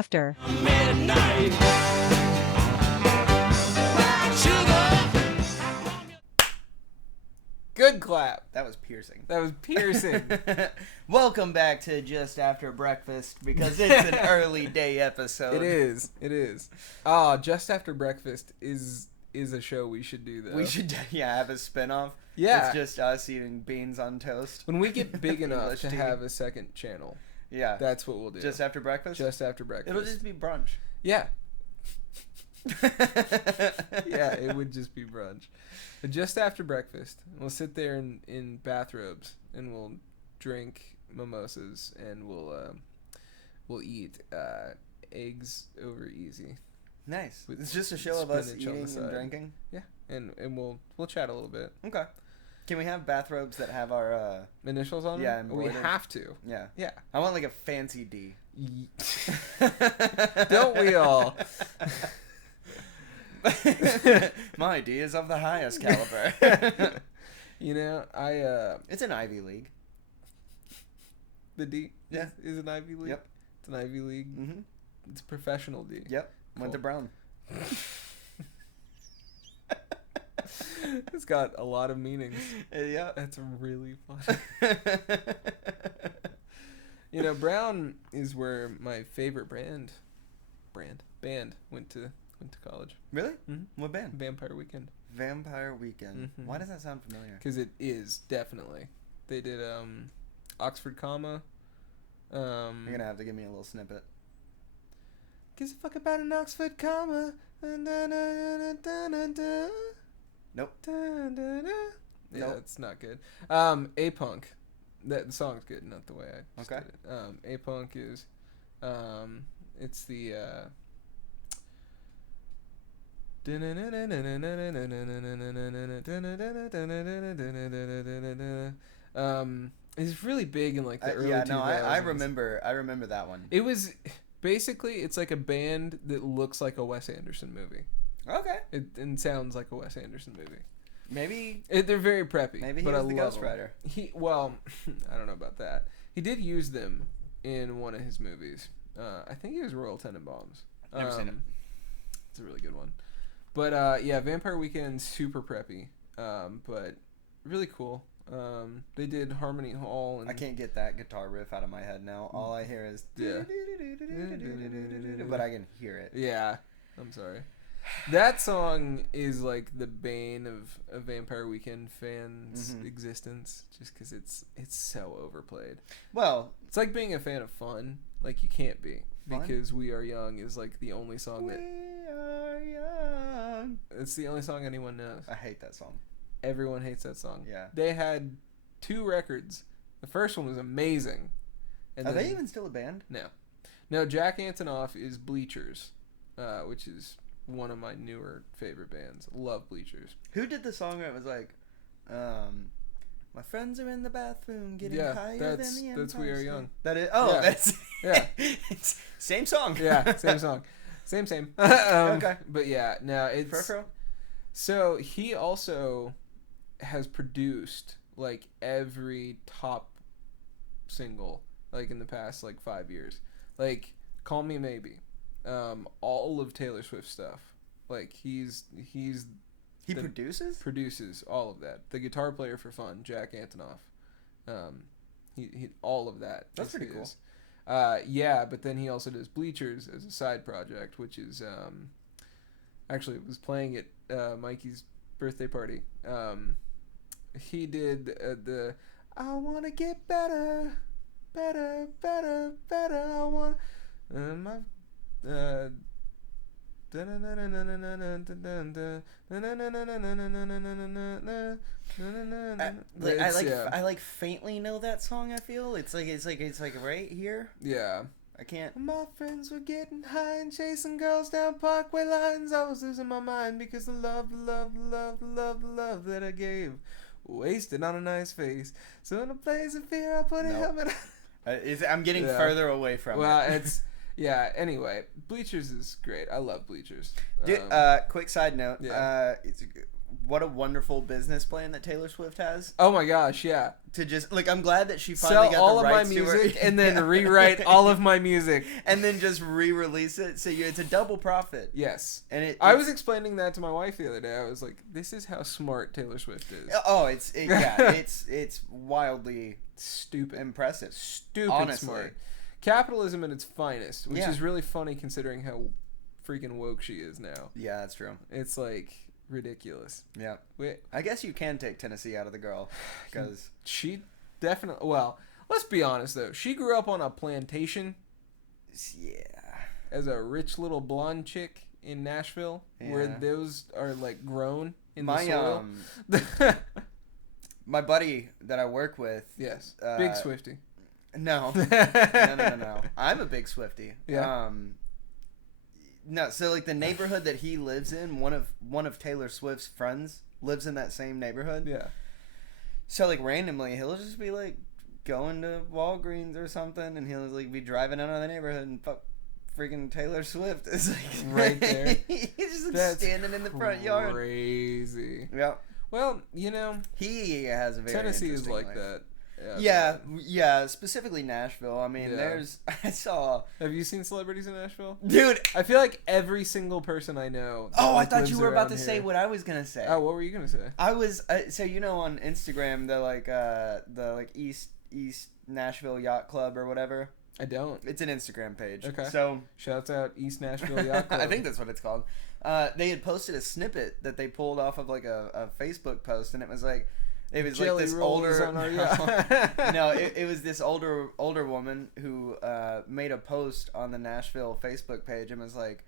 after. Midnight. Good clap. That was piercing. That was piercing. Welcome back to Just After Breakfast, because it's an early day episode. It is. It is. Ah, Just After Breakfast is a show we should do, though. We should, have a spinoff. Yeah. It's just us eating beans on toast. When we get big enough English to tea. have a second channel, Yeah. that's what we'll do. Just After Breakfast? Just After Breakfast. It'll just be brunch. Yeah. Yeah, it would just be brunch. But just after breakfast, we'll sit there in bathrobes and we'll drink mimosas and we'll eat eggs over easy. Nice. With It's just a show of us spinach on the eating side. and drinking? Yeah, and we'll chat a little bit. Okay. Can we have bathrobes that have our, Initials on Yeah, them? We embroidered. have to. yeah. Yeah. I want like a fancy D. Don't we all? My D is of the highest caliber. You know, It's an Ivy League. the D Yeah. is an Ivy League. Yep. It's an Ivy League. Mm-hmm. It's a professional D. Yep. Went to Cool. Brown. It's got a lot of meanings. Yeah. That's really fun. You know, Brown is where my favorite band went to college. Really? Mhm. What band? Vampire Weekend. Vampire Weekend. Mhm. Why does that sound familiar? Because it is, definitely. They did Oxford Comma. You're gonna have to give me a little snippet. Gives a fuck about an Oxford Comma. Nope. Yeah, Nope. it's not good. A-Punk. The song's good, not the way I just Okay. did it. A-Punk is, it's the, it's really big in like the early 2000s. I remember that one. It was, basically, it's like a band that looks like a Wes Anderson movie. Okay. And sounds like a Wes Anderson movie. Maybe They're very preppy. Maybe he but was I the love Ghost 'em. Rider. Well, I don't know about that. He did use them in one of his movies. I think it was Royal Tenenbaums. Never seen it. It's a really good one. But yeah, Vampire Weekend, super preppy, but really cool. They did Harmony Hall. And I can't get that guitar riff out of my head now. All I hear is Yeah. but I can hear it. Yeah, I'm sorry. That song is like the bane of a Vampire Weekend fans' Mhm. existence, just because it's so overplayed. Well, It's like being a fan of Fun. Like, you can't be. Fun? Because We Are Young is like the only song we that... are young. It's the only song anyone knows. I hate that song. Everyone hates that song. Yeah. They had 2 records. The first one was amazing. And Are then- they even still a band? No, Jack Antonoff is Bleachers, which is one of my newer favorite bands. Love Bleachers. Who did the song where it was like, my friends are in the bathroom getting Yeah, higher that's- than the that's We Empire Are State. Young. That is. Yeah. That's. Yeah. It's same song. Yeah, same song. Same. Okay. But yeah, no, it's... Fro. So he also has produced like every top single like in the past like 5 years. Like Call Me Maybe. All of Taylor Swift stuff. Like he's He the- produces all of that. The guitar player for Fun, Jack Antonoff. He all of that. That's is pretty cool. his. Yeah, but then he also does Bleachers as a side project, which is actually was playing at Mikey's birthday party. He did the I wanna get better, I want my I like faintly know that song. I feel it's like right here. yeah. I can't. My friends were getting high and chasing girls down Parkway lines. I was losing my mind because the love that I gave wasted on a nice face. So in a place of fear, I put a Nope. helmet on. I'm getting Yeah. further away from Well, it. it's yeah. Anyway, Bleachers is great. I love Bleachers. Quick side note. Yeah. what a wonderful business plan that Taylor Swift has. Oh my gosh, yeah. To just like, I'm glad that she finally Sell got all the of my rights to her. music and then rewrite all of my music. And then just re-release it. So it's a double profit. Yes. And I was explaining that to my wife the other day. I was like, this is how smart Taylor Swift is. Oh, it's wildly Stupid. impressive. Stupid honestly. Smart. Capitalism at its finest, which Yeah. is really funny considering how freaking woke she is now. Yeah, that's true. It's like ridiculous. Yeah. Wait, I guess you can take Tennessee out of the girl. Because she definitely, well, let's be honest though. She grew up on a plantation yeah. as a rich little blonde chick in Nashville, where Yeah. those are like grown in My the soil. my buddy that I work with. Yes, big Swifty. No. No. I'm a big Swiftie. Yeah. No, so like the neighborhood that he lives in, one of Taylor Swift's friends lives in that same neighborhood. Yeah. So like randomly he'll just be like going to Walgreens or something, and he'll like be driving out of the neighborhood and fuck freaking Taylor Swift is like right there. He's just like That's standing in the front yard. Crazy. Yeah. Well, you know, He has a very Tennessee is interesting like life. that. Yeah, specifically Nashville. I mean, Yeah. I saw, Have you seen celebrities in Nashville? dude. I feel like every single person I know. that, Oh, I like, thought lives you were about around to say here- what I was gonna say. Oh, what were you gonna say? I was so on Instagram the East Nashville Yacht Club or whatever. I don't. It's an Instagram page. Okay. So Shouts out East Nashville Yacht Club. I think that's what it's called. They had posted a snippet that they pulled off of like a Facebook post, and it was like Jelly like this rollers older on our yacht. no, it was this older woman who made a post on the Nashville Facebook page and was like,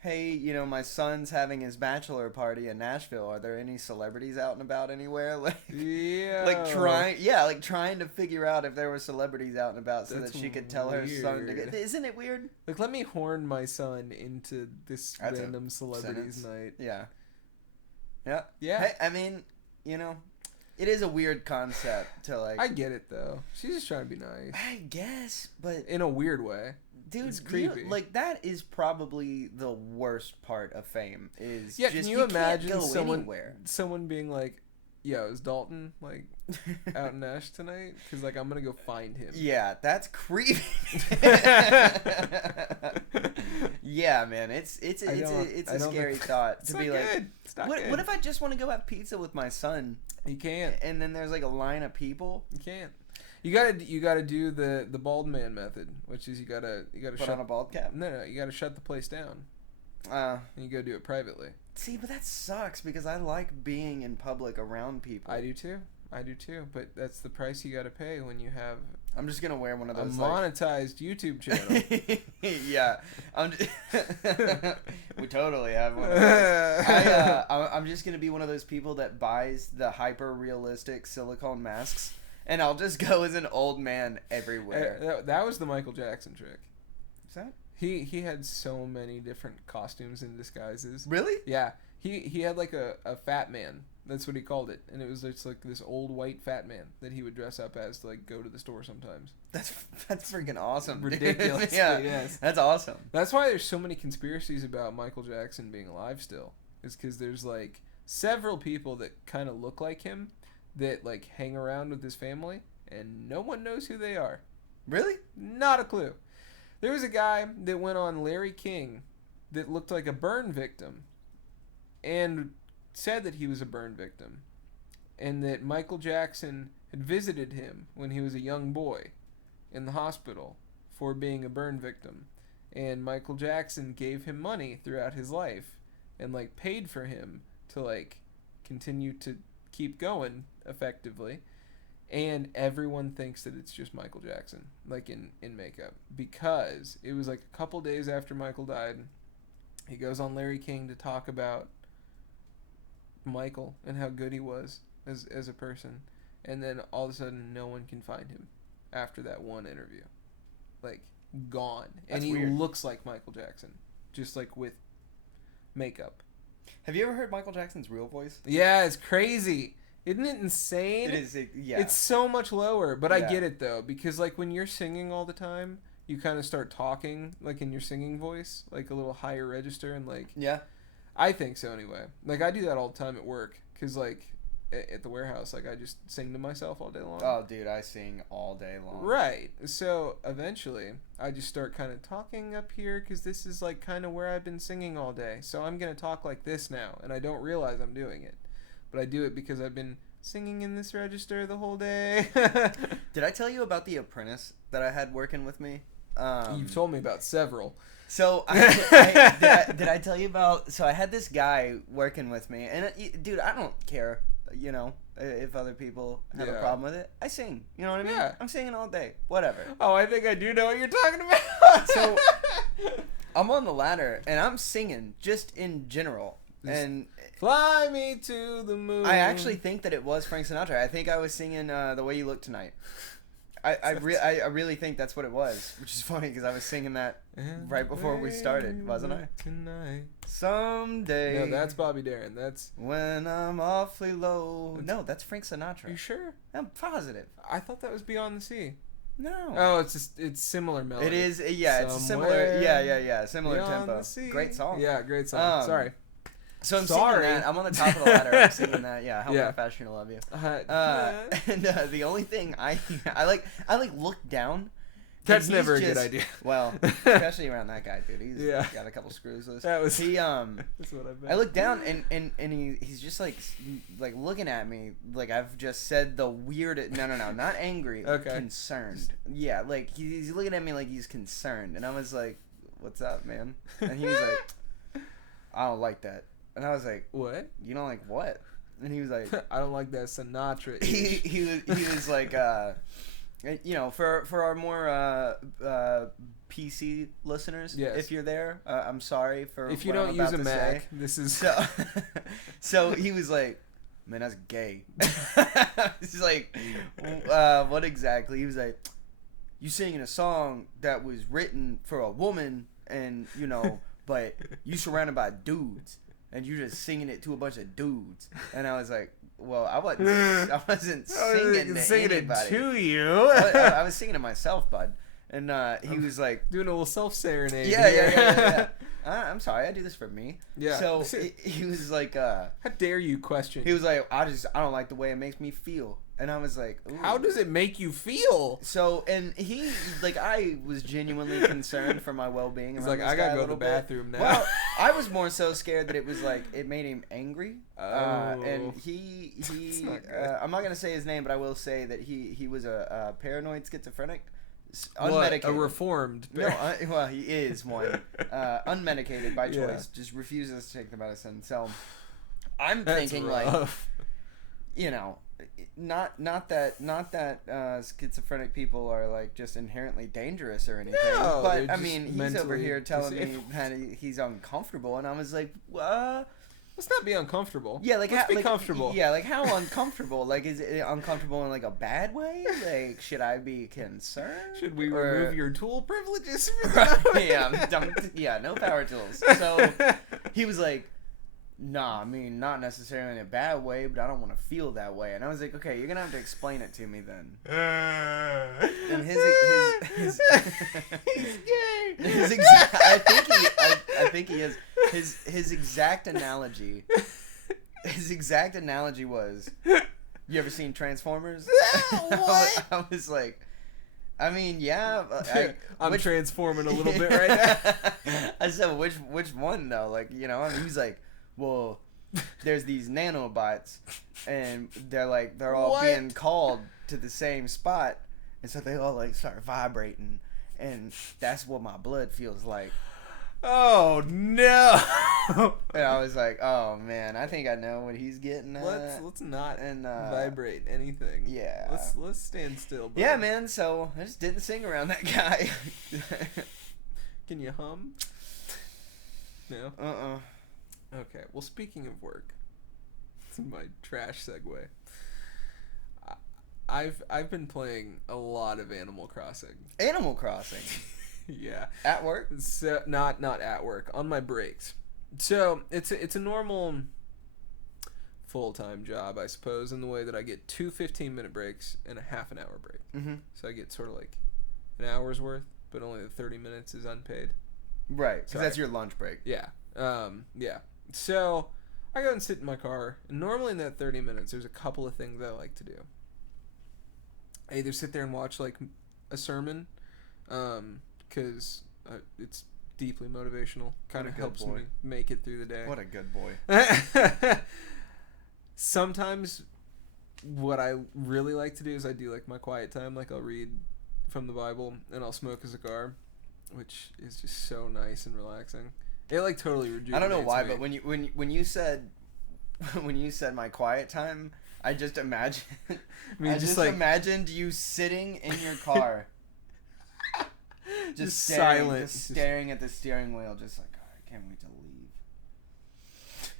hey, you know, my son's having his bachelor party in Nashville. Are there any celebrities out and about anywhere? Like, Yeah. like trying to figure out if there were celebrities out and about so That's that she could tell her son to weird. get. Isn't it weird? Like, let me horn my son into this That's a random celebrities sentence. night. Yeah. Yeah. Yeah. Hey, I mean, you know, it is a weird concept to like. I get it though. She's just trying to be nice I guess, but in a weird way. dude, It's creepy. like that is probably the worst part of fame. Is Yeah, just, can you imagine can't go someone anywhere. someone being like, "Yo, is Dalton like out in Nash tonight? Because like I'm gonna go find him." Yeah, that's creepy. Yeah, man, it's a scary thought It's to not be like, good. It's not what good. if I just want to go have pizza with my son, You can't. and then there's like a line of people. You can't. You gotta do the bald man method, which is you gotta Put shut on a bald cap. no you gotta shut the place down Uh, and you go do it privately. see, but that sucks because I like being in public around people. I do too. But that's the price you gotta pay when you have I'm just gonna wear one of a those monetized YouTube channel. yeah, we totally have one of those. I'm just gonna be one of those people that buys the hyper realistic silicone masks, and I'll just go as an old man everywhere. That was the Michael Jackson trick. Is that He had so many different costumes and disguises. really? Yeah, he had like a fat man. That's what he called it, and it was just like this old white fat man that he would dress up as to like go to the store sometimes. That's freaking awesome. Ridiculous. Yeah, Yes. that's awesome. That's why there's so many conspiracies about Michael Jackson being alive still. Is because there's like several people that kind of look like him that like hang around with his family, and no one knows who they are. Really? Not a clue. There was a guy that went on Larry King that looked like a burn victim and said that he was a burn victim and that Michael Jackson had visited him when he was a young boy in the hospital for being a burn victim, and Michael Jackson gave him money throughout his life and like paid for him to like continue to keep going effectively. And everyone thinks that it's just Michael Jackson, like in makeup, because it was like a couple days after Michael died. He goes on Larry King to talk about Michael and how good he was as a person, and then all of a sudden no one can find him after that one interview, like gone. That's and he weird. looks like Michael Jackson, just like with makeup. Have you ever heard Michael Jackson's real voice? Yeah, it's crazy. Isn't it insane? It is. Yeah. It's so much lower, but I Yeah. get it though, because like when you're singing all the time, you kind of start talking like in your singing voice, like a little higher register, and like yeah. I think so anyway. Like I do that all the time at work. because like at the warehouse, like I just sing to myself all day long. Oh, dude, I sing all day long. Right. So eventually, I just start kind of talking up here because this is like kind of where I've been singing all day. So I'm gonna talk like this now, and I don't realize I'm doing it, but I do it because I've been singing in this register the whole day. Did I tell you about the apprentice that I had working with me? You've told me about several. So, did I tell you about... So, I had this guy working with me. And, dude, I don't care, you know, if other people have a problem with it. I sing. You know what I mean? Yeah. I'm singing all day. Whatever. Oh, I think I do know what you're talking about. So, I'm on the ladder, and I'm singing just in general. And fly me to the moon. I actually think that it was Frank Sinatra. I think I was singing The Way You Look Tonight. I really think that's what it was, which is funny because I was singing that right before we started, wasn't I? Tonight. Someday. No, that's Bobby Darin. That's when I'm awfully low. No, that's Frank Sinatra. You sure? I'm positive. I thought that was Beyond the Sea. No. Oh, it's similar melody. It is. Yeah, it's similar. Yeah. Similar Beyond tempo. the sea. Great song. Yeah, great song. Sorry. So I'm singing that. I'm on the top of the ladder. I'm singing that. Yeah. How professional of you. And the only thing I look down. That's never a good idea. Well, especially around that guy, dude. He's got a couple screws loose. That was he. That's what I look down and he's just like looking at me like I've just said the weirdest. No, not angry. Okay. Concerned. Yeah, like he's looking at me like he's concerned, and I was like, "What's up, man?" And he was like, "I don't like that." And I was like, "What? You don't like what?" And he was like, "I don't like that Sinatra." he was like, you know, for our more PC listeners, yes. if you're there, I'm sorry for if you what don't I'm use about a to Mac. say. This is so he was like, "Man, that's gay." He's like, "What exactly?" He was like, "You singing a song that was written for a woman, and you know." But you surrounded by dudes, and you just singing it to a bunch of dudes. And I was like, well, I wasn't singing to anybody. It to you. I was singing to myself, bud. And he was like... Doing a little self-serenade. Yeah. I'm sorry, I do this for me. Yeah. So he was like... How dare you question? He was like, I don't like the way it makes me feel. And I was like, ooh. How does it make you feel? So, and he, like, I was genuinely concerned for my well-being. He's like, I gotta go to the bathroom now. Well, I was more so scared that it was like, it made him angry. Oh. And he I'm not gonna say his name, but I will say that he was a paranoid schizophrenic. Unmedicated. What, a reformed. No, well, he is one. Unmedicated by choice. Just refuses to take the medicine. So, I'm thinking, like, you know, not that schizophrenic people are like just inherently dangerous or anything. No, but I mean, he's over here telling me that he's uncomfortable, and I was like, let's not be uncomfortable. Yeah, like let's be comfortable. Yeah, like how uncomfortable? Like, is it uncomfortable in like a bad way? Like, should I be concerned? Should we remove your tool privileges? Yeah, no power tools. So he was like, nah, I mean, not necessarily in a bad way, but I don't want to feel that way. And I was like, okay, you're gonna have to explain it to me then. And his he's gay. I think he is. His exact analogy. His exact analogy was, you ever seen Transformers? What? I was like, I mean, yeah. I'm transforming a little bit right now. I said, which one though? Like, you know, and he's like, well, there's these nanobots, and they're all being called to the same spot, and so they all like start vibrating, and that's what my blood feels like. Oh no! And I was like, oh man, I think I know what he's getting at. Let's not vibrate anything. Yeah. Let's stand still. Bro. Yeah, man. So I just didn't sing around that guy. Can you hum? No. Okay. Well, speaking of work, this is my trash segue. I've been playing a lot of Animal Crossing. Animal Crossing. Yeah. At work? So not at work, on my breaks. So it's a normal full-time job, I suppose, in the way that I get 2 15-minute breaks and a half an hour break. Mm-hmm. So I get sort of like an hour's worth, but only the 30 minutes is unpaid. Right, because that's your lunch break. Yeah. Yeah. So I go and sit in my car, and normally in that 30 minutes, there's a couple of things I like to do. I either sit there and watch like a sermon, because it's deeply motivational. Kind of helps me make it through the day. What a good boy. Sometimes what I really like to do is I do like my quiet time. Like I'll read from the Bible and I'll smoke a cigar, which is just so nice and relaxing. It like totally rejuvenates me. I don't know why, but when you said my quiet time, I just imagined imagined you sitting in your car. just silent, just staring at the steering wheel, just like, oh, I can't wait to leave.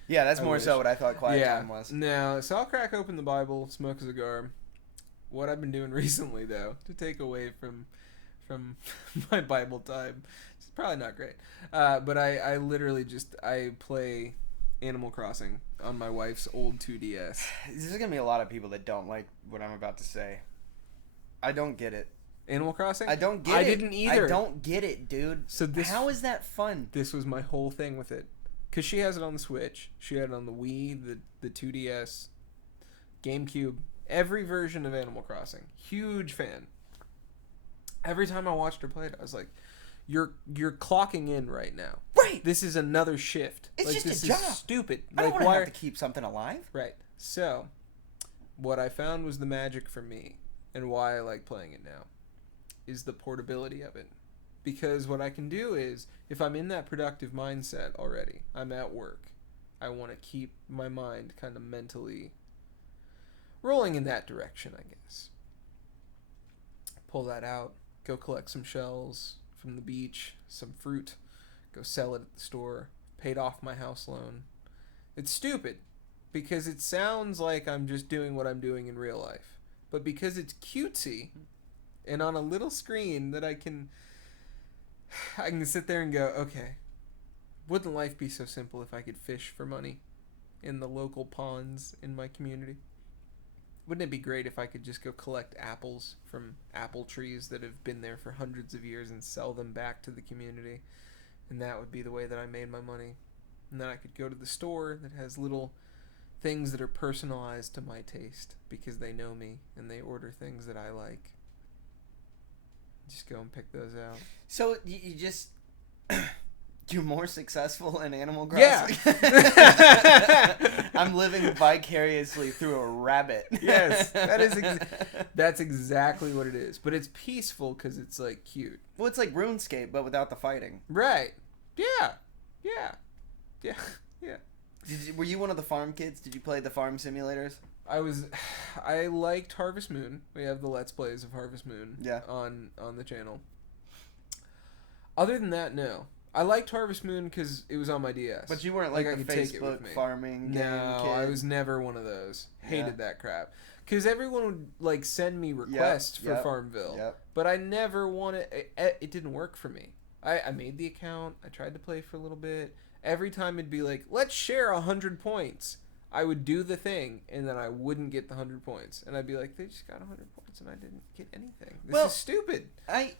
Yeah, that's more so what I thought quiet time was. No, so I'll crack open the Bible, smoke a cigar. What I've been doing recently, though, to take away from my Bible time, it's probably not great. But I literally I play Animal Crossing on my wife's old 2DS. There's gonna be a lot of people that don't like what I'm about to say. I don't get it. Animal Crossing? I don't get it. I didn't either. I don't get it, dude. So how is that fun? This was my whole thing with it. Because she has it on the Switch. She had it on the Wii, the 2DS, GameCube. Every version of Animal Crossing. Huge fan. Every time I watched her play it, I was like, you're clocking in right now. Right. This is another shift. It's like, just a job. This is stupid. I don't want to have to keep something alive. Right. So, what I found was the magic for me, and why I like playing it now, is the portability of it. Because what I can do is, if I'm in that productive mindset already, I'm at work, I want to keep my mind kind of mentally rolling in that direction, I guess. Pull that out, go collect some shells from the beach, some fruit, go sell it at the store, paid off my house loan. It's stupid, because it sounds like I'm just doing what I'm doing in real life. But because it's cutesy, and on a little screen that I can sit there and go, okay, wouldn't life be so simple if I could fish for money in the local ponds in my community? Wouldn't it be great if I could just go collect apples from apple trees that have been there for hundreds of years and sell them back to the community? And that would be the way that I made my money. And then I could go to the store that has little things that are personalized to my taste because they know me and they order things that I like. Just go and pick those out. So you just you're more successful in Animal Crossing. Yeah. I'm living vicariously through a rabbit. Yes, that's exactly what it is. But it's peaceful because it's like cute. Well, it's like RuneScape, but without the fighting. Right. Yeah. Were you one of the farm kids? Did you play the farm simulators? I liked Harvest Moon. We have the Let's Plays of Harvest Moon on the channel. Other than that, no. I liked Harvest Moon because it was on my DS. But you weren't like the Facebook farming game kid? I was never one of those. Hated that crap. Because everyone would like send me requests for Farmville. But I never wanted... It didn't work for me. I made the account. I tried to play for a little bit. Every time it'd be like, let's share 100 points. I would do the thing, and then I wouldn't get the 100 points. And I'd be like, they just got 100 points, and I didn't get anything. This is stupid. I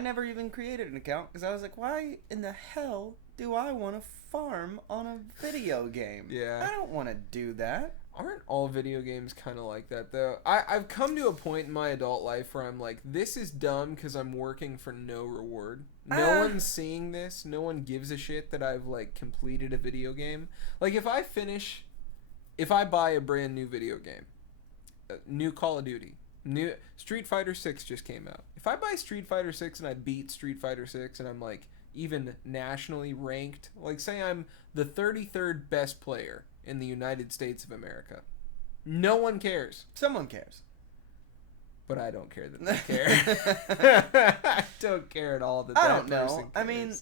never even created an account, because I was like, why in the hell do I want to farm on a video game? Yeah. I don't want to do that. Aren't all video games kind of like that, though? I've come to a point in my adult life where I'm like, this is dumb because I'm working for no reward. No one's seeing this. No one gives a shit that I've, like, completed a video game. Like, if I buy a brand new video game, new Call of Duty, new Street Fighter 6 just came out. If I buy Street Fighter 6 and I beat Street Fighter 6 and I'm, like, even nationally ranked, like, say I'm the 33rd best player in the United States of America. No one cares. Someone cares. But I don't care that they care. I don't care at all that I that don't know. person cares. I mean,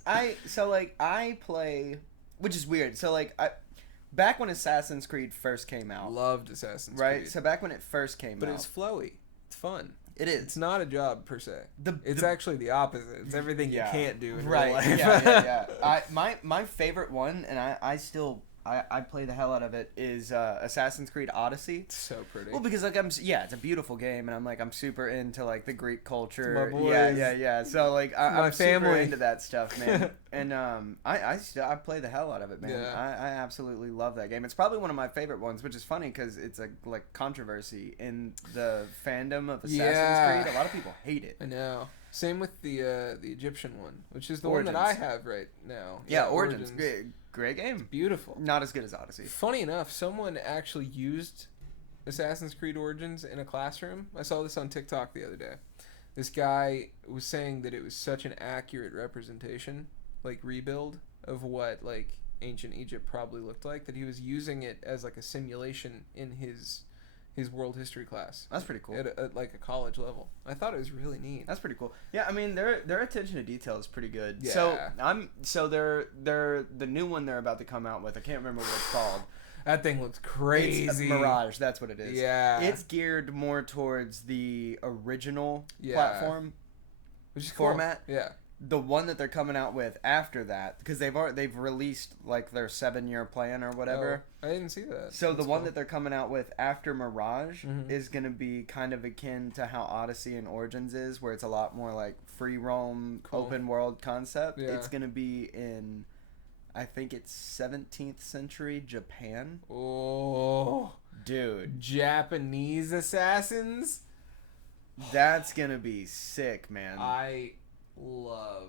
I play, which is weird. So, like, back when Assassin's Creed first came out. Loved Assassin's Creed. Right? So, back when it first came out. But it's flowy. It's fun. It is. It's not a job, per se. It's actually the opposite. It's everything you can't do in real life. Yeah. My favorite one, and I still I play the hell out of it is Assassin's Creed Odyssey. It's so pretty. Well, because like it's a beautiful game, and I'm super into like the Greek culture. My boys. Yeah. So like I'm super family. into that stuff, man. And I play the hell out of it, man. Yeah. I absolutely love that game. It's probably one of my favorite ones, which is funny because it's a like controversy in the fandom of Assassin's Creed. A lot of people hate it. I know. Same with the Egyptian one, which is the Origins. one that I have right now. Yeah, Origins. Great game. Beautiful. Not as good as Odyssey. Funny enough, someone actually used Assassin's Creed Origins in a classroom. I saw this on TikTok the other day. This guy was saying that it was such an accurate representation, like rebuild of what like ancient Egypt probably looked like, that he was using it as like a simulation in his world history class. That's pretty cool. At like a college level. I thought it was really neat. That's pretty cool. Yeah, I mean their attention to detail is pretty good. Yeah. So they're the new one they're about to come out with. I can't remember what it's called. That thing looks crazy. It's Mirage, that's what it is. Yeah. It's geared more towards the original Yeah. platform Which is format. Cool. Yeah. The one that they're coming out with after that, because they've released like their 7-year plan or whatever. Oh, I didn't see that. So That's the one cool. that they're coming out with after Mirage Mhm. is going to be kind of akin to how Odyssey and Origins is, where it's a lot more like free roam, Cool. open world concept. Yeah. It's going to be in, I think it's 17th century Japan. Oh, Dude, Japanese assassins. that's going to be sick, man. I love.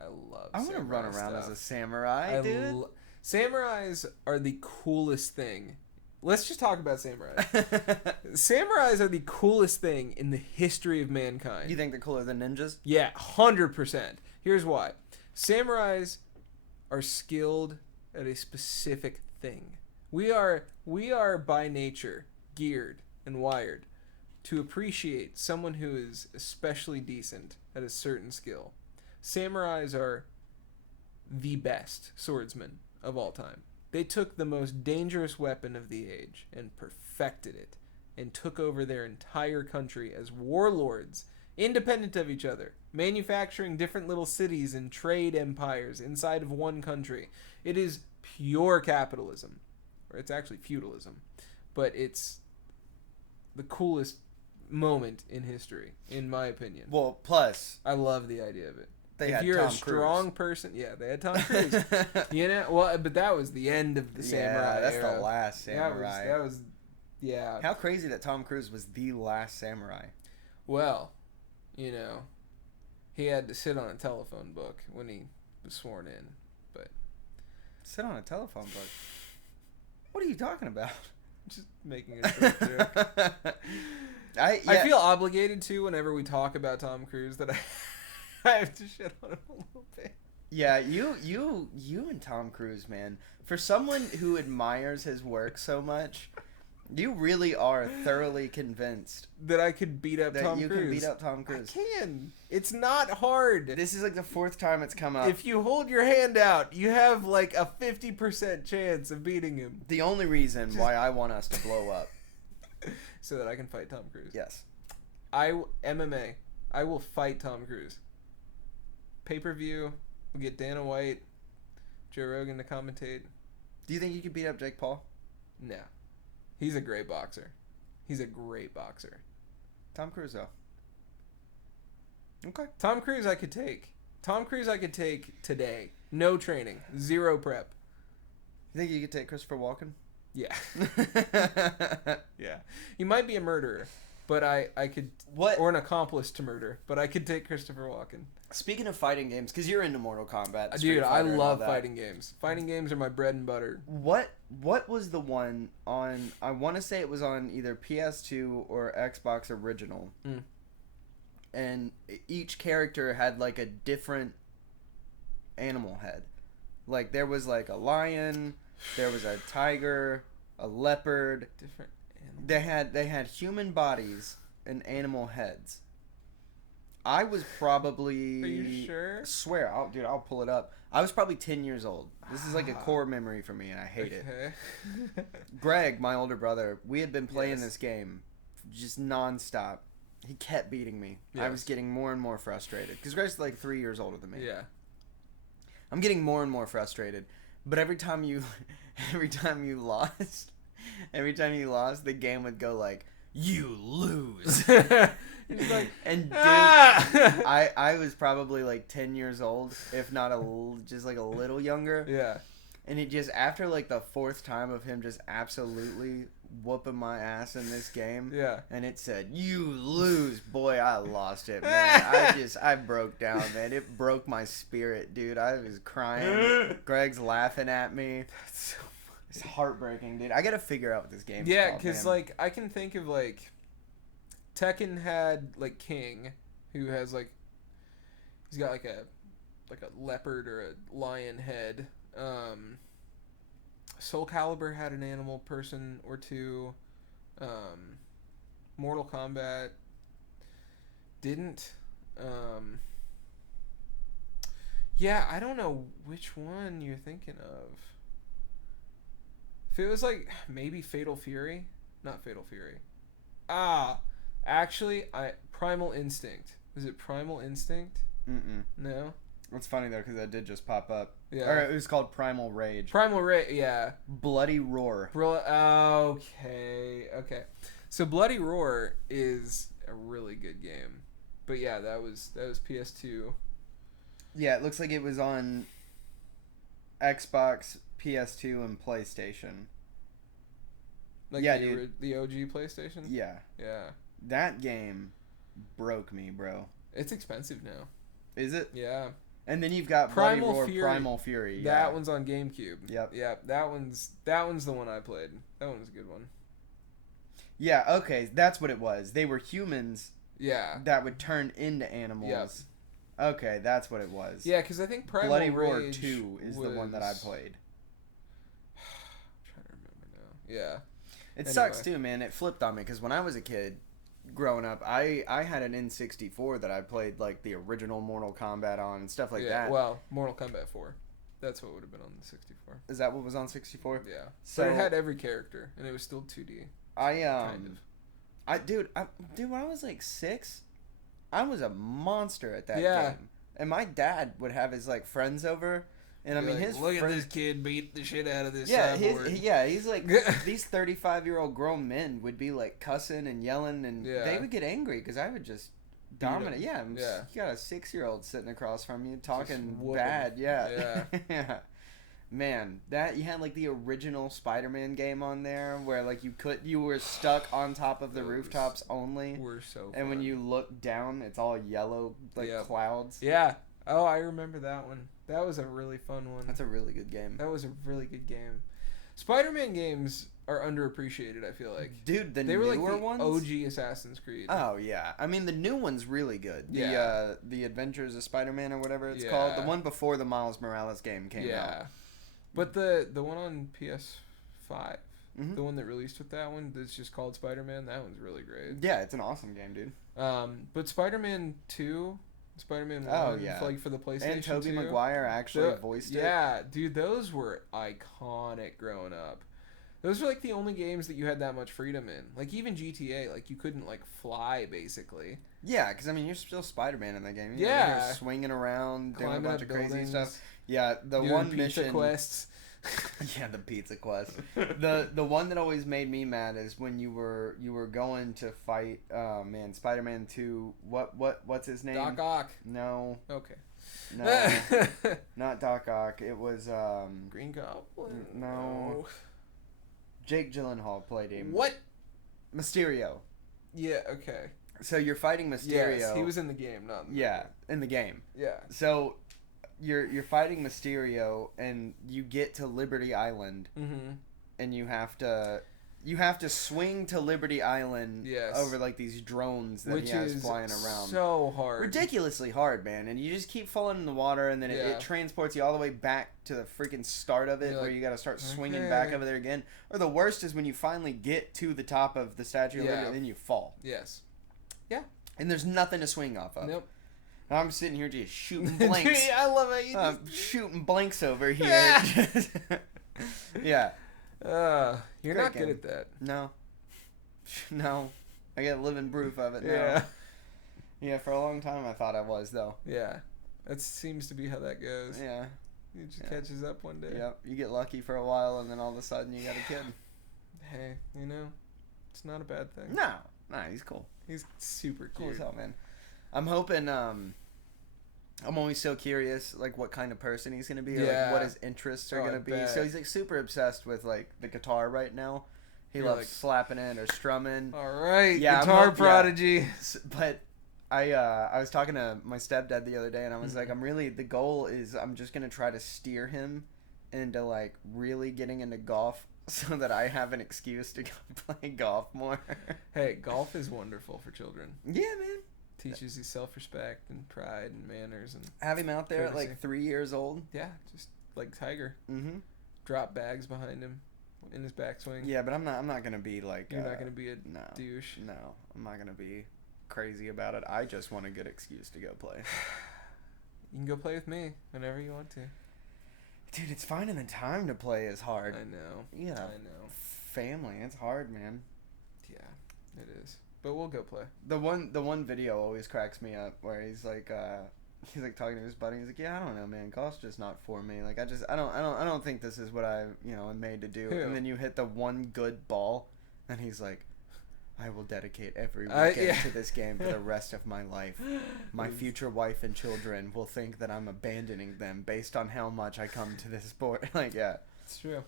I want to run around as a samurai, dude. Samurais are the coolest thing. Let's just talk about samurais. Samurais are the coolest thing in the history of mankind. You think they're cooler than ninjas? Yeah, 100%. Here's why. Samurais are skilled at a specific thing. We are by nature geared and wired to appreciate someone who is especially decent at a certain skill. Samurais are the best swordsmen of all time. They took the most dangerous weapon of the age and perfected it and took over their entire country as warlords, independent of each other, manufacturing different little cities and trade empires inside of one country. It is pure capitalism, or it's actually feudalism, but it's the coolest moment in history, in my opinion. Well, plus I love the idea of it. they If had you're Tom a strong person, yeah, they had Tom Cruise. You know, well, but that was the end of the samurai that's era. the last samurai. That was, yeah. How crazy that Tom Cruise was the last samurai. Well, you know, he had to sit on a telephone book when he was sworn in, but Sit on a telephone book. What are you talking about? just making a short joke. I feel obligated to whenever we talk about Tom Cruise that I have to shit on him a little bit. Yeah, you and Tom Cruise, man. For someone who admires his work so much, you really are thoroughly convinced That I could beat up that Tom you Cruise. can beat up Tom Cruise. I can. It's not hard. This is like the 4th time it's come up. If you hold your hand out, you have like a 50% chance of beating him. The only reason why I want us to blow up. So that I can fight Tom Cruise. Yes. MMA. I will fight Tom Cruise. Pay-per-view. We'll get Dana White, Joe Rogan to commentate. Do you think you could beat up Jake Paul? No. He's a great boxer. He's a great boxer. Tom Cruise, though. Okay. Tom Cruise I could take. Tom Cruise I could take today. No training. Zero prep. You think you could take Christopher Walken? Yeah. Yeah. He might be a murderer, but I could... What? Or an accomplice to murder, but I could take Christopher Walken. Speaking of fighting games, because you're into Mortal Kombat. Dude, Street I Fighter and all love that. fighting games. Fighting games are my bread and butter. What was the one on? I want to say it was on either PS2 or Xbox Original. Mm. And each character had like a different animal head. Like there was like a lion, there was a tiger, a leopard. Different animals. They had human bodies and animal heads. I was probably... Are you sure? I swear, I'll pull it up. I was probably 10 years old. This is like a core memory for me, and I hate it. Greg, my older brother, we had been playing this game just nonstop. He kept beating me. I was getting more and more frustrated. Because Greg's like 3 years older than me. Yeah. I'm getting more and more frustrated. But every time you, every time you lost, every time you lost, the game would go like, "You lose." You're just like, And dude, ah! I was probably like 10 years old, if not just like a little younger. Yeah. And it just, after like the fourth time of him just absolutely whooping my ass in this game, Yeah. and it said, "You lose," boy, I lost it, man. I broke down, man. It broke my spirit, dude. I was crying. Greg's laughing at me. That's so It's heartbreaking, dude. I gotta figure out what this game's Yeah, called, because man. like I can think of like Tekken had like King, who has like he's got like a leopard or a lion head. Soul Calibur had an animal person or two. Mortal Kombat didn't. Yeah, I don't know which one you're thinking of. If it was like maybe Fatal Fury, not Fatal Fury. Ah, actually, Primal Instinct. Was it Primal Instinct? Mm-mm. No. It's funny though, because that did just pop up. Yeah. Or it was called Primal Rage. Primal Rage. Yeah. Bloody Roar. Okay. So Bloody Roar is a really good game, but yeah, that was PS2. Yeah, it looks like it was on Xbox, PS2, and PlayStation. Like Yeah, the OG PlayStation. Yeah. Yeah. That game broke me, bro. It's expensive now. Is it? Yeah. And then you've got Primal Bloody Roar, Fury. Primal Fury. Yeah. That one's on GameCube. Yep. Yeah, that one's the one I played. That one was a good one. Yeah, okay, that's what it was. They were humans Yeah. that would turn into animals. Yep. Okay, that's what it was. Yeah, because I think Primal Bloody Roar Rage 2 is the one that I played. I'm trying to remember now. Yeah. It sucks too, man. It flipped on me because when I was a kid growing up, I had an N64 that I played like the original Mortal Kombat on and stuff like that. Well, Mortal Kombat 4. That's what would have been on the 64. Is that what was on 64? Yeah. So but it had every character, and it was still 2D. Dude, when I was like 6, I was a monster at that game. And my dad would have his like friends over, and I mean his look friends, at this kid beat the shit out of this yeah, cyborg. he's like these 35-year-old grown men would be like cussing and yelling, and they would get angry because I would just dominate. Yeah, you got a 6-year-old sitting across from you talking bad. Yeah. Yeah. Man, that you had like the original Spider-Man game on there where like you were stuck on top of the rooftops only. Were so fun. And when you look down, it's all yellow like clouds. Yeah. Oh, I remember that one. That was a really fun one. That's a really good game. That was a really good game. Spider-Man games are underappreciated, I feel like. Dude, they newer were like the ones? OG Assassin's Creed. Oh, yeah. I mean, the new one's really good. The Adventures of Spider-Man or whatever it's called. The one before the Miles Morales game came out. Yeah. But the one on PS5, the one that released with that one, that's just called Spider-Man, that one's really great. Yeah, it's an awesome game, dude. But Spider-Man 2, Spider-Man 1, like for the PlayStation and Tobey 2, Maguire actually voiced it. Yeah, dude, those were iconic growing up. Those were like the only games that you had that much freedom in. Like even GTA, like you couldn't like fly basically. Yeah, because I mean you're still Spider-Man in that game. You're swinging around, doing a bunch of crazy buildings, stuff. Yeah, the doing one pizza mission. quests. Yeah, the pizza quest. The one that always made me mad is when you were going to fight. Spider-Man 2. What's his name? Doc Ock. No. Okay. No. Not Doc Ock. It was Green Goblin. No. Jake Gyllenhaal played him. What? Mysterio. Yeah. Okay. So you're fighting Mysterio. Yes, he was in the game, not in the movie. In the game. Yeah. So you're fighting Mysterio, and you get to Liberty Island, and you have to swing to Liberty Island over like these drones that he has flying around. So hard, ridiculously hard, man. And you just keep falling in the water, and then it transports you all the way back to the freaking start of it, where you got to start swinging back over there again. Or the worst is when you finally get to the top of the Statue of Liberty, and then you fall. Yes. Yeah. And there's nothing to swing off of. Nope. I'm sitting here just shooting blanks. I love it. I'm shooting blanks over here. Yeah. You're not good at that. No. No. I got living proof of it now. Yeah. Yeah, for a long time I thought I was, though. Yeah. That seems to be how that goes. Yeah. It just catches up one day. Yep. You get lucky for a while, and then all of a sudden you got a kid. Hey, you know, it's not a bad thing. No, he's cool. He's super Cool cute. as hell, man. I'm hoping. I'm always so curious, like what kind of person he's gonna be, or like what his interests are gonna be. bet. So he's like super obsessed with like the guitar right now. He You're loves like, slapping it or strumming. All right, Yeah, guitar prodigy. But I was talking to my stepdad the other day, and I was like, the goal is I'm just gonna try to steer him into like really getting into golf, so that I have an excuse to go play golf more. Hey, golf is wonderful for children. Yeah, man. Teaches you self-respect and pride and manners and Have him out there courtesy. at like 3 years old. Yeah, just like Tiger. Mm-hmm. Drop bags behind him in his backswing. Yeah, but I'm not gonna be like. You're not gonna be a no, douche. No, I'm not gonna be crazy about it. I just want a good excuse to go play. You can go play with me whenever you want to. Dude, it's finding the time to play is hard. I know. Yeah, I know. family, it's hard, man. Yeah, it is. But we'll go play. The one video always cracks me up where he's like talking to his buddy. He's like, yeah, I don't know, man. Golf's just not for me. Like, I don't think this is what I am made to do. Who? And then you hit the one good ball, and he's like, I will dedicate every weekend to this game for the rest of my life. My future wife and children will think that I'm abandoning them based on how much I come to this sport. Like, yeah, It's true.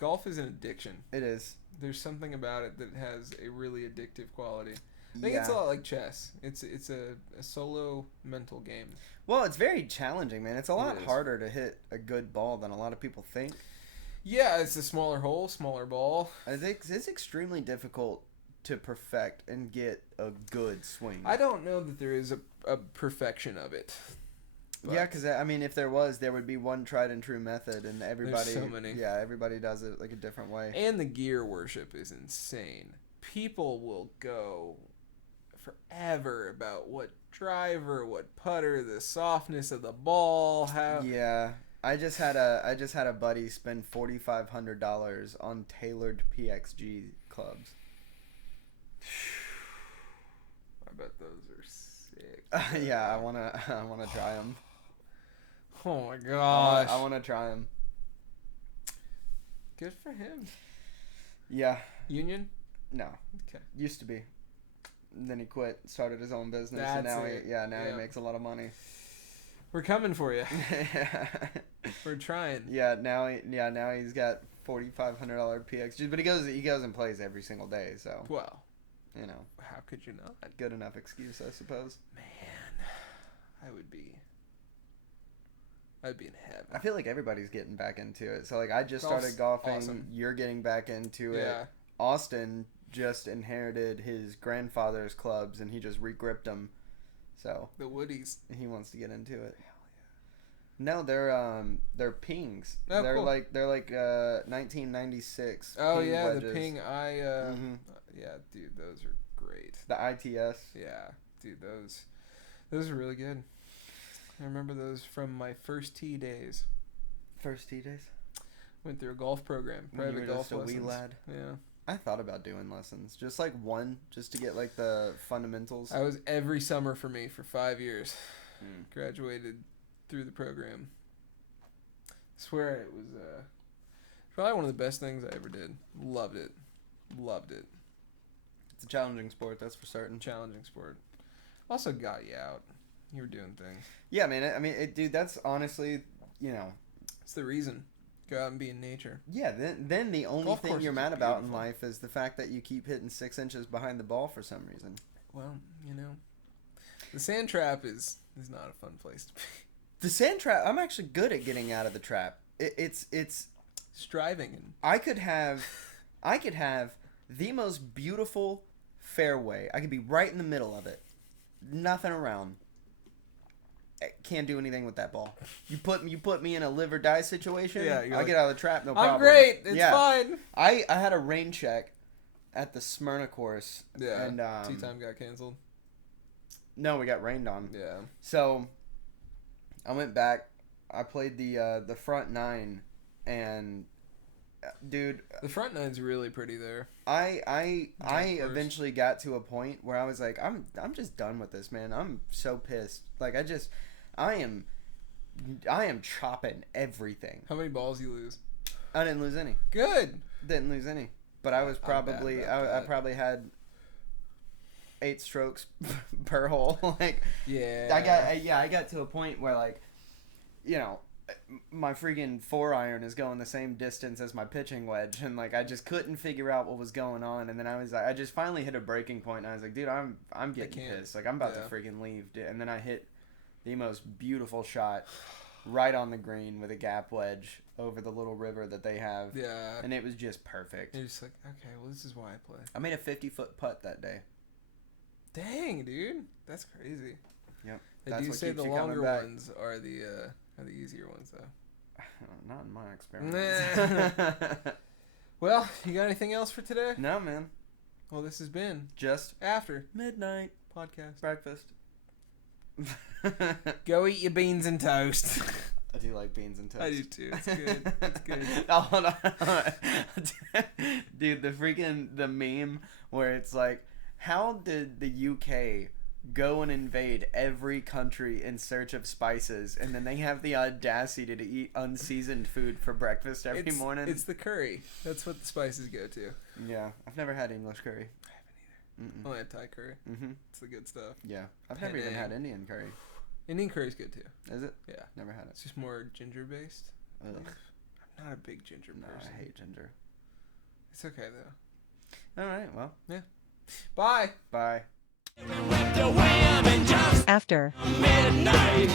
Golf is an addiction. it is. There's something about it that has a really addictive quality. I think it's a lot like chess. It's a solo mental game. Well, it's very challenging, man. It's a lot is. harder to hit a good ball than a lot of people think. Yeah, it's a smaller hole, smaller ball. I think it's extremely difficult to perfect and get a good swing. I don't know that there is a perfection of it. Yeah, because I mean, if there was, there would be one tried and true method, and everybody. There's so many. Yeah, everybody does it like a different way. And the gear worship is insane. People will go forever about what driver, what putter, the softness of the ball, how. Yeah, I just had a buddy spend $4,500 on tailored PXG clubs. I bet those are sick. Yeah, I wanna try them. Oh my gosh. I wanna try them. Good for him. Yeah. Union? No. Okay. Used to be. And then he quit, started his own business, and That's now it. he makes a lot of money. We're coming for you. We're trying. Now he's got $4,500 PXG, but he goes and plays every single day, so Well, you know, how could you not? good enough excuse, I suppose. Man, I would be in heaven. I feel like everybody's getting back into it. So like I just Golf's started golfing, awesome. You're getting back into it. Yeah. Austin just inherited his grandfather's clubs and he just regripped them. So The Woodies. he wants to get into it. No, they're pings. Oh, they're cool. like 1996. Oh ping yeah, wedges. the ping. Mhm. Yeah, dude, those are great. The ITS. Yeah, dude, those are really good. I remember those from my first tee days. First tee days. Went through a golf program, When you private were golf just a wee lessons. lad. Yeah, I thought about doing lessons, just like one, just to get like the fundamentals. I was every summer for me for 5 years. Mm. Graduated through the program. Swear it was probably one of the best things I ever did. Loved it. It's a challenging sport, that's for certain. Challenging sport. Also got you out. You were doing things. Yeah, man. I mean, dude, that's honestly, It's the reason. Go out and be in nature. yeah. Then the only Golf thing courses you're are mad about in beautiful. life is the fact that you keep hitting 6 inches behind the ball for some reason. Well, the sand trap is not a fun place to be. The sand trap. I'm actually good at getting out of the trap. It's Striving and I could have the most beautiful fairway. I could be right in the middle of it. Nothing around. I can't do anything with that ball. You put me in a live or die situation. Yeah, you're I'll like, get out of the trap, no problem. I'm great. It's Yeah. fine. I had a rain check at the Smyrna course. Yeah. And Tea time got canceled. no, we got rained on. Yeah. So I went back. I played the front nine, and dude, The front nine's really pretty there. I course. eventually got to a point where I was like, I'm just done with this, man. I'm so pissed. Like I am I am chopping everything. How many balls you lose? I didn't lose any. Good. Didn't lose any. But I was probably I probably had 8 strokes per hole. Like Yeah. I got to a point where like, you know, my freaking 4-iron is going the same distance as my pitching wedge, and like I just couldn't figure out what was going on. And then I was like, I just finally hit a breaking point, and I was like, dude, I'm getting pissed. Like I'm about to freaking leave. And then I hit the most beautiful shot right on the green with a gap wedge over the little river that they have. Yeah. And it was just perfect. You're just like, okay, well, this is why I play. I made a 50-foot putt that day. Dang, dude, that's crazy. Yep. They do say the longer ones are the easier ones, though. Not in my experience. Well, you got anything else for today? No, man. Well, this has been Just After Midnight Podcast. Breakfast. Go eat your beans and toast. I do like beans and toast. I do too. It's good. It's good. Oh, hold on. Dude, the meme where it's like, how did the UK go and invade every country in search of spices, and then they have the audacity to eat unseasoned food for breakfast every morning? It's the curry. That's what the spices go to. Yeah, I've never had English curry. I haven't either. I only had Thai curry. Mm-hmm. It's the good stuff. Yeah, I've never even had Indian curry. Indian curry's good too. Is it? Yeah. Never had it. It's just more ginger based. Ugh. I'm not a big ginger person. I hate ginger. It's okay though. All right, well. Yeah. Bye. Bye. After midnight.